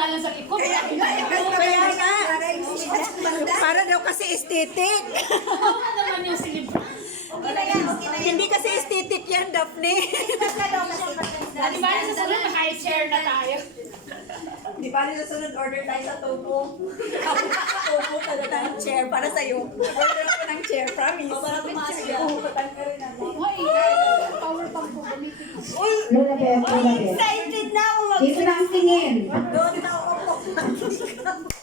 Dala sa likod. Kaya nga. Para daw kasi aesthetic. Ano naman yung celebrant? Hindi kasi aesthetic yan, Daphne. Di ba sa sunod, high chair na tayo? Di ba nila sunod order tayo sa Topo? Topo talaga ng chair para sa'yo. Order ako ng chair, promise. Para tumaas ka. Puputan ka rin ako. Power bank po gamitin. Uy! Lola Beth, Lola Beth. Excited na ako Dito na ang tingin. Doon na ako.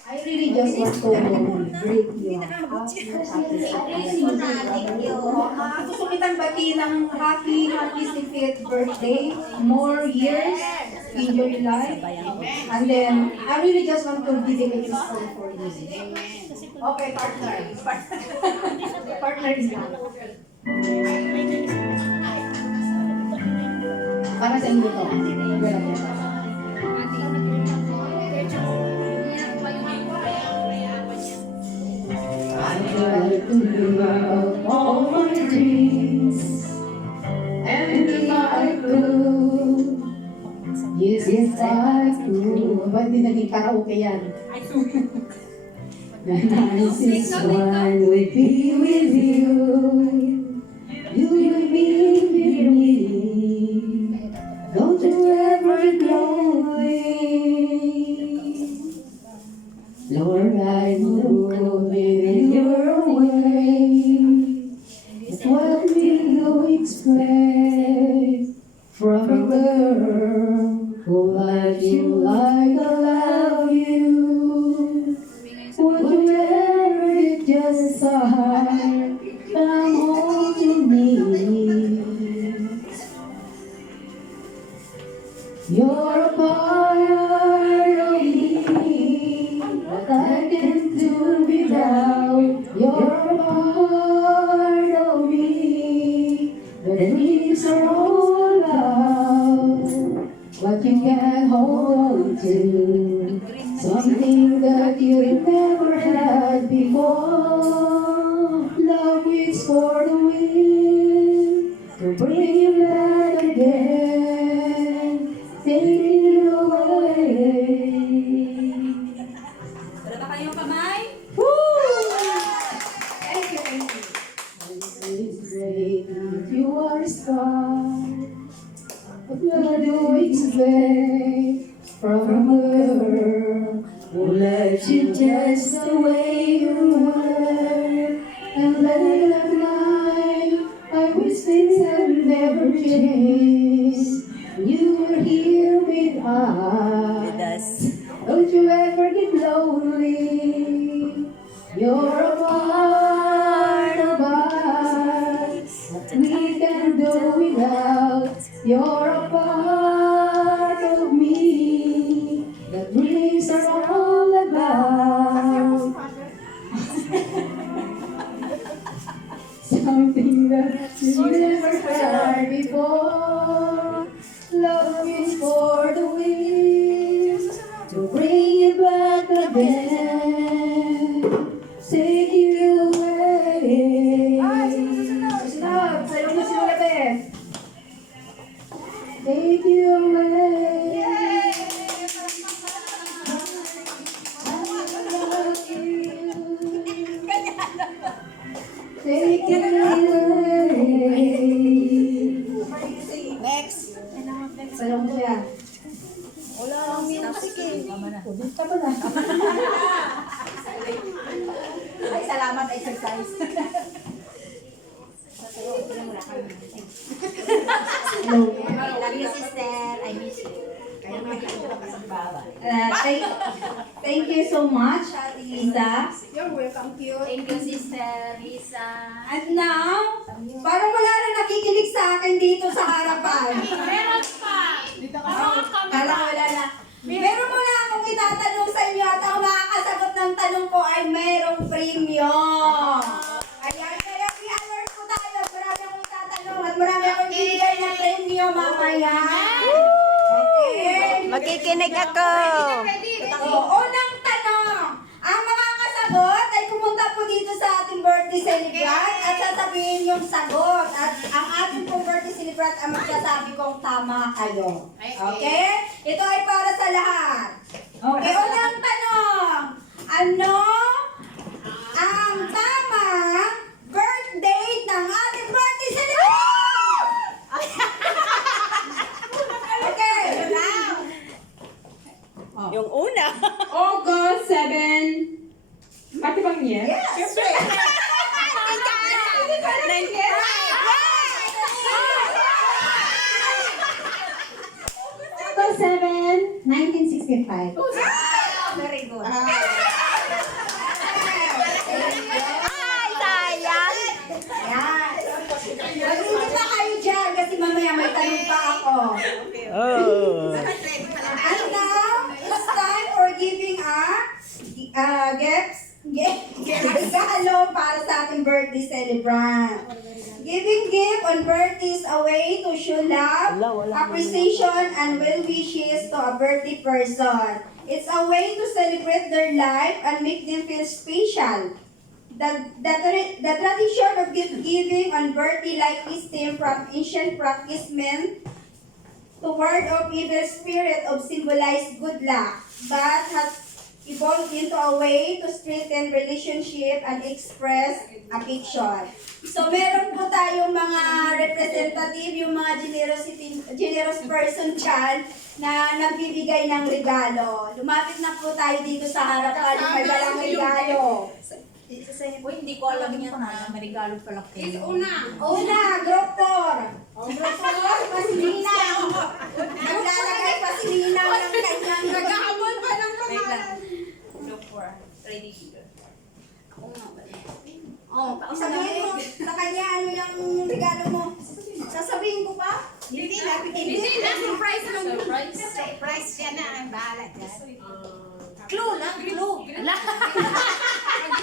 I really just want to greet you. Gusto kitang batiin ng happy 65th birthday. More years in your life. And then, I really just want to dedicate this song for you. Okay, partner. Partner is now. Para sa inyo to. Wala niya. I try to live out all my dreams, and if I could, yes I could. Ba't di naging karaoke yan? The nicest one would be with you. You will be with me. Don't you ever go away. Lord, I know in your way. It's what we do expect from a girl who loves you like I love you. Would you ever just sigh, come home to me? You're a part of me that I can't do without. You're a part of me that dreams are all about. What you can hold on to, something that you never had before. Love is for the wind to bring you back again. Take it away. Wala ba kayong kamay? Woo! Thank you, thank you. It's great if you are a star. What will I do expect from a girl who loves you just the way you are? And late at night, I wish things had never changed. You were here with us. Don't you ever get lonely. You're a part of us. We can do without. You're a part of me. The dreams are all about. Something that you never had before. Love is for the wind to bring you back again. Take you away. Stop! Sayo mo si Lola Beth. Take you away. Take you away. Next. Sayo mo siya. Wala lang music eh. Udit ka pala. Ay, salamat exercise. Love you, sister. I miss you. Kaya makikita ka sa baba. Thank you so much, Lisa. You're welcome, cute. Thank you, Sister Lisa. At now, parang wala na nakikinig sa akin dito sa harapan. Meron pa! Kala wala na. Meron muna akong itatanong sa inyo at ang makakasagot ng tanong ko ay merong premium. Ayan, kaya i-alert po tayo. Marami akong itatanong at marami akong bibigay ng premium mamaya. Okay. Makikinig ako. Unang tanong. Ang makakasagot ay pumunta po dito sa ating birthday celebrant at sasabihin yung sagot. At ang ating pong birthday celebrant ang magsasabi kung tama kayo. Okay? Ito ay para sa lahat. Okay, unang tanong. Ano ang tamang birth date ng ating birthday celebration? Okay. Yung una. August 7. Pati bang niya? Siyempre. August 7, 1965. Very good. Ay, sayang. Yan. Mag-isip na kayo dyan kasi mamaya may tanong pa ako. And now, it's time for giving gifts. Regalo para sa ating birthday celebrant. Giving gift on birthday is a way to show love, appreciation, and well wishes to a birthday person. It's a way to celebrate their life and make them feel special. The tradition of gift giving on birthday like this stem from ancient practice meant to ward off evil spirit of symbolized good luck, but has evolved into a way to strengthen relationship and express affection. So meron po tayong mga representative, yung mga generous person dyan na nagbibigay ng regalo. Lumapit na po tayo dito sa harapan ng may dalang regalo. Uy, hindi ko alam yan na may regalo pala kayo. Una, group 4. Group 4, pasilinaw. Naglalagay pasilinaw ng kanyang Naghahabol pa ng Wait lang. pangalan. Look for. Ready dito. Ako nga ba? sabihin mo sa kanya ano yung regalo mo. Sasabihin ko pa? Hindi na. Hindi na, surprise lang. Surprise yan na. Ang bahala dyan. Clue lang, clue.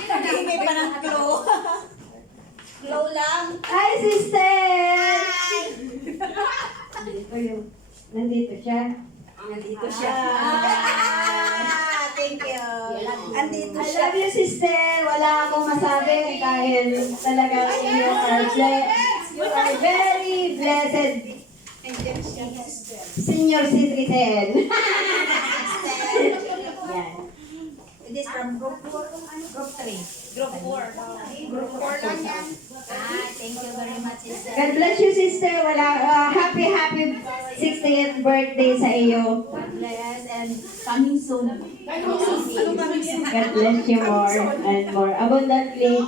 Naghihingay pa ng clue. Clue lang. Hi, sister! Hi! Nandito siya. Nandito siya. Thank you. Andito I siya. love you, sister. Wala akong masabi dahil talagang you are blessed. You are very blessed. Senior citizen. Yan. It is from group 4. Group 3. Group 4. Group 4 lang yan. Thank you very much, sister. God bless you, sister. Happy 60th birthday sa iyo. Bless and coming soon. God bless you more and more abundantly.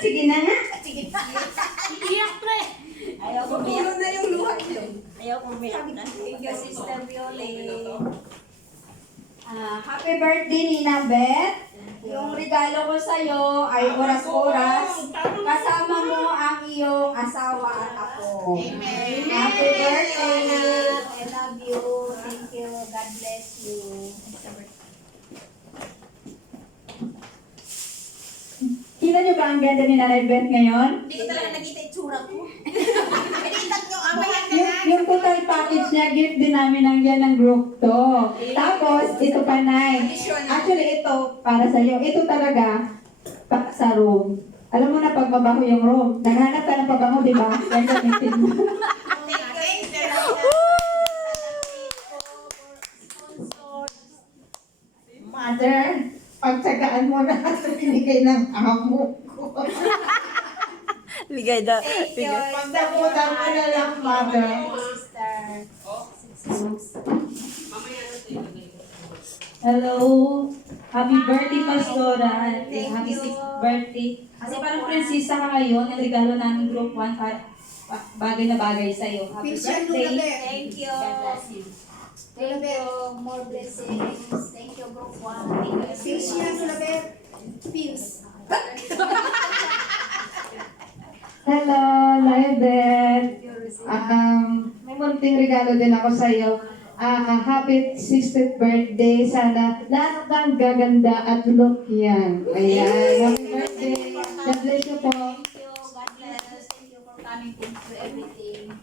Sige na nga. Sige. Iyak pre. Ayaw ko umiyak. Na yung luha ko. Ayaw ko umiyak na. Thank you, Sister Violet. Happy birthday, Nina Beth. Yung regalo ko sa iyo ay oras-oras. Kasama mo ang iyong asawa at ako. Amen. Happy birthday. I love you. Thank you. God bless you. Kita niyo ba ang ganda ni Nanay Beth ngayon? Hindi ko talaga nakita itsura ko. Nakita nyo, amayan ka na. Yung total package niya, gift din namin ang yan ng group to. Tapos, ito pa, Nay. Actually, ito, para sa iyo. Ito talaga, para sa room. Alam mo na pag mabaho yung room, naghanap ka ng pabango, di ba? Yan gamitin mo. Thank you. Mother, pagtsagaan mo na sa binigay ng amo ko. Bigay daw. Pagdaputan mo na lang, Mother. Sister. Hello. Happy birthday, Pastora. Thank Happy you. 6th birthday. Kasi parang prinsesa ka ngayon, yung regalo namin group 1, bagay na bagay sa'yo. Happy birthday. Thank you. God bless you. Thank you. More blessings. Thank you, Group 1. Fils yan, Labet. Fils. Hello, Labet. May munting regalo din ako sa iyo. Happy 60th birthday. Sana lalo kang gaganda at look yan. Ayan. Happy birthday. God bless you po. Thank you. God bless. Thank you for coming to everything.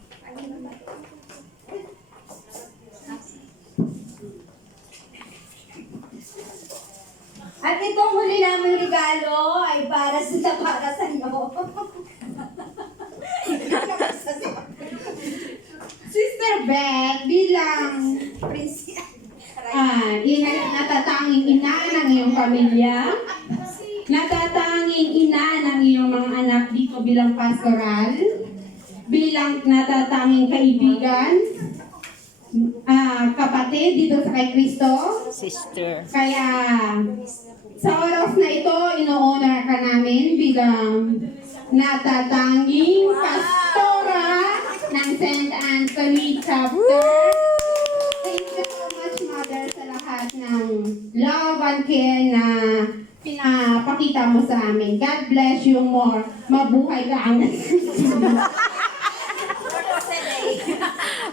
At itong huli naming regalo ay para sa iyo. Sister Beth, bilang bilang pastoral, bilang natatanging kaibigan, kapatid dito sa kay Kristo. Sister. Kaya sa oras na ito, ino-honor ka namin bilang natatanging pastora ng St. Anthony Chapter. Thank you so much, Mother, sa lahat ng love and care na pinapakita mo sa amin. God bless you more. Mabuhay ka ang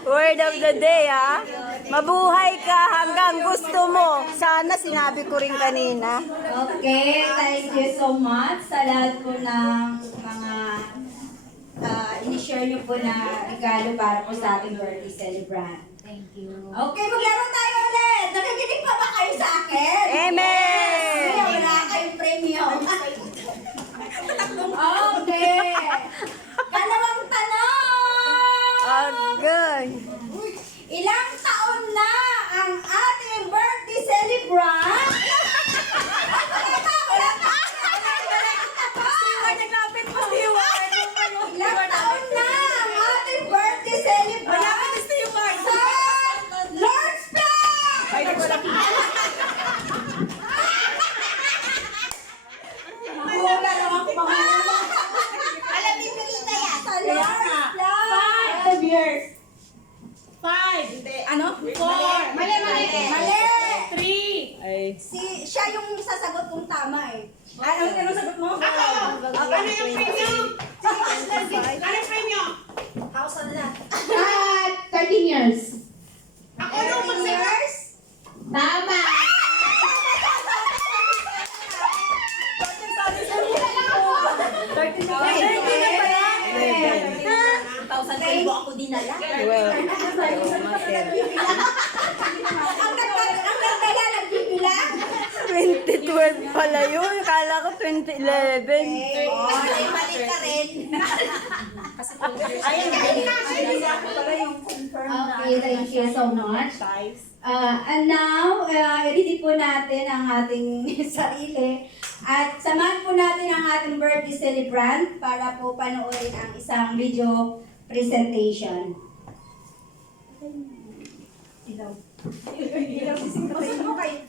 Word of the day, ha? Mabuhay ka hanggang gusto mo. Sana sinabi ko rin kanina. Okay, thank you so much sa lahat po ng mga in-share niyo po na regalo para po sa ating birthday celebrant. Thank you. Okay, maglaro tayo ulit! Nakikinig pa ba kayo sa akin? Amen! Kaya wala kayong premium. Okay. Dalawang tanong! Agay. Ilang taon na ang ating birthday celebrant? Ilang taon na ang ating birthday celebrant? Sa Lord's Plan! Mahula lang ako, mahula. Alam ni Pilita yan. Sa Lord's Plan! 5 years. 5. Ano? 4. Mali. Mali! 3. Siya yung sasagot kung tama eh. Ano sagot mo? Ako. Ano yung premium? Ano yung premium? House on that. 13 years. Ako yung 13 years? Tama! Ako dinala. Well, mater. Ang nagdala, nagbibilang. 2012 pala yun. Kala ko 2011. Mali ka rin. Okay, thank you so much. And now, edit po natin ang ating sarili. At samahan po natin ang ating birthday celebrant para po panoorin ang isang video presentation. Ilaw. Ilaw. Ilaw.